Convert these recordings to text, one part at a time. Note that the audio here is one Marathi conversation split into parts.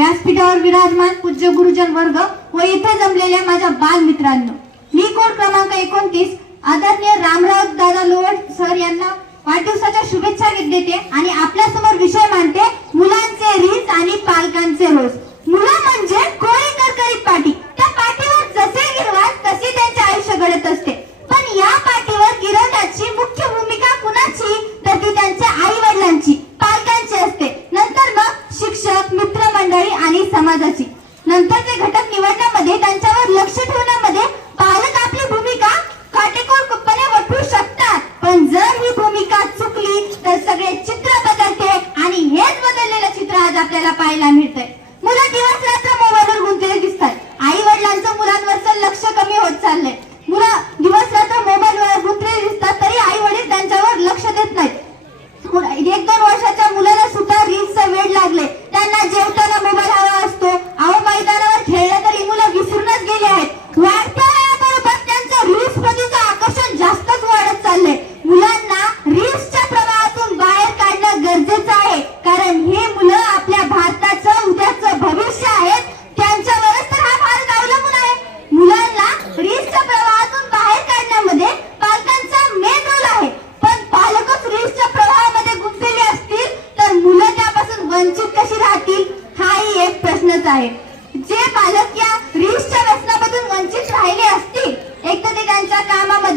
व्यासपीठावर विराजमान पूज्य गुरुजन वर्ग व इथे जमलेल्या माझ्या बालमित्रांनो. मी कोण? क्रमांक एकोणतीस. आदरणीय रामराव दादा लोवट सर यांना वाढदिवसाच्या शुभेच्छा देते आणि आपल्यासमोर विषय मांडते मुलांचे रीत आणि पालकांचे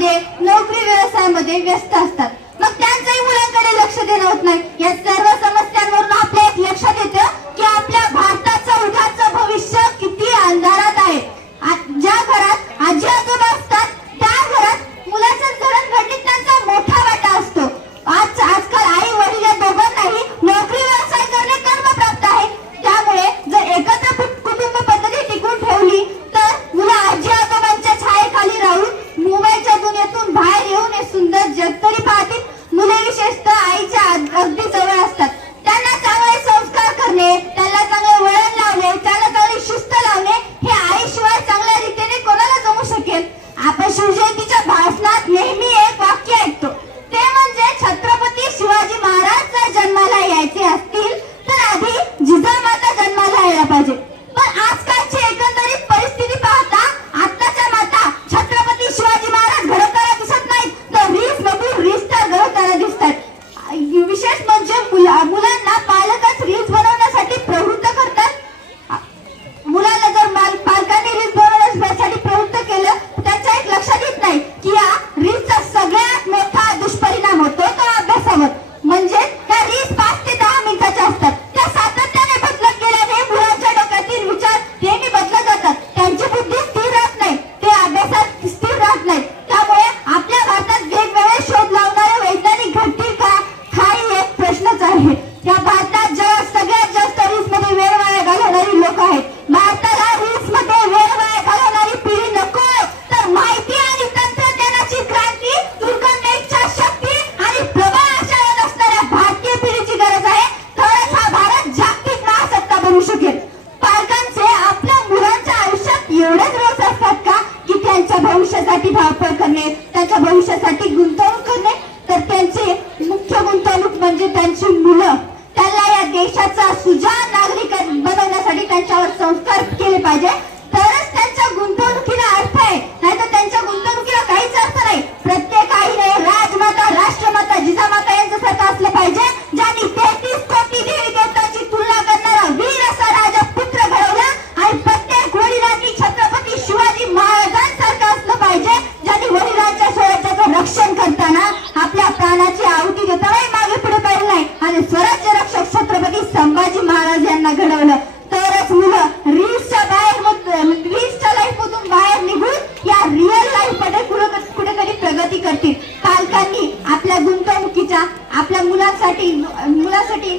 मध्ये नोकरी व्यवसायामध्ये व्यस्त असतात. मग त्यांचंही मुलांकडे लक्ष देणं होत नाही. या सर्व समस्यांवरून आपल्या एक लक्षात That's not me. केले पाहिजे. तरच त्यांच्या गुंतवणुकीला अर्थ आहे. नाही तर त्यांच्या गुंतवणुकीला काहीच अर्थ नाही. प्रत्येक आईने राजमाता राष्ट्रमाता जिजामाता यांचं सरकार असलं पाहिजे. मुलासाठी